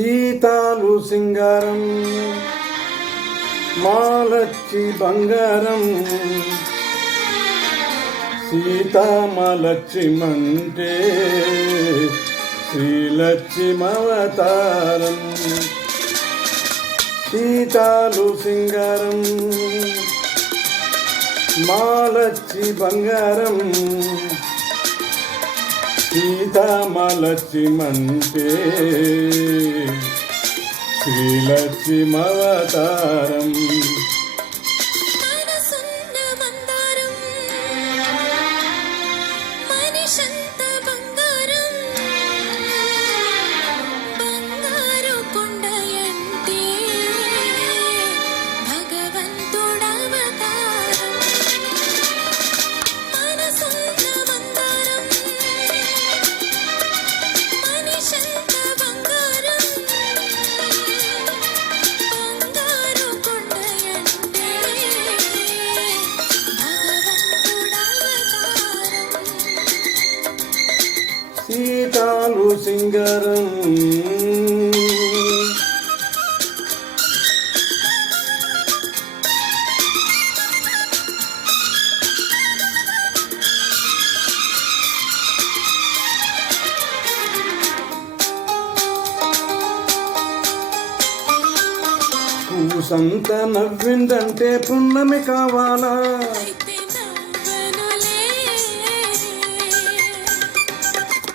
సీతాలు సింగారం మాలచ్చి బంగారం సీతామలక్ష్మంటే శ్రీలక్ష్మవతారం. సీతాలు సింగారం మాలచ్చి బంగారం సీతామలక్ష్మంటే శ్రీలక్ష్మవతారం. సీతాలు సింగారం కూసంత నవ్విందంటే పున్నమి కావాలా,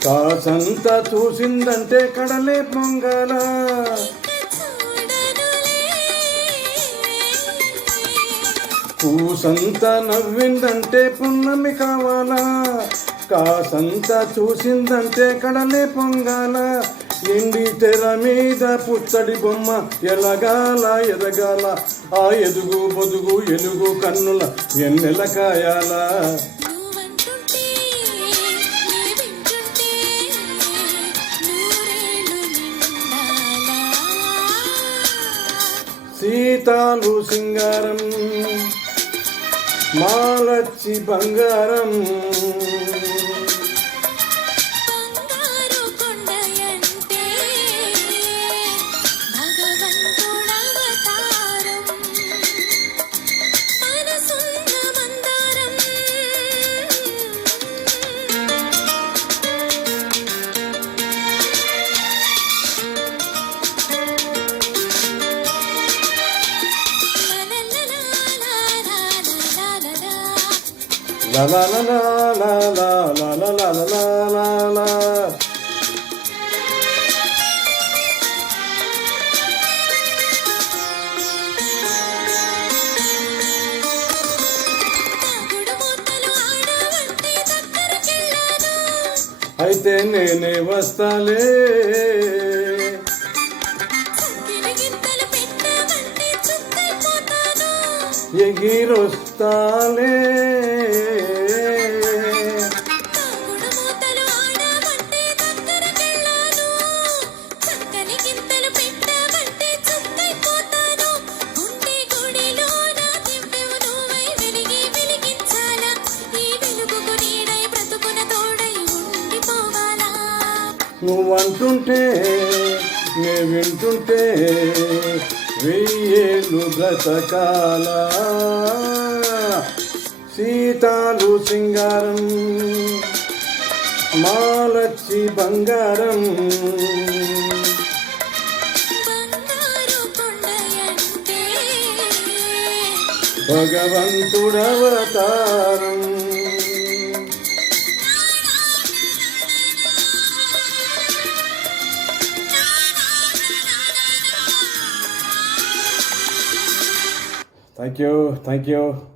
కాసంత చూసిందంటే కడలే పొంగాల, కూసంత నవ్విందంటే పున్నమి కావాలా, కాసంత చూసిందంటే కడలే పొంగాల. ఎండి తెర మీద పుత్తడి బొమ్మ ఎలగాల ఎదగాల, ఆ ఎదుగు బొదుగు ఎలుగు కన్నుల ఎన్నెల కాయాల. సీతాలు సింగారం మాలచ్చి బంగారం la la la la la la la la la la la la. అయితే నేనే వస్తాలే, ఎగిరొస్తాలే, నువ్వంటుంటే నే వింటుంటే వెయ్యేళ్ళు బ్రతకాల. సీతాలు సింగారం మాలచ్చి బంగారం భగవంతుడవతారం. Thank you.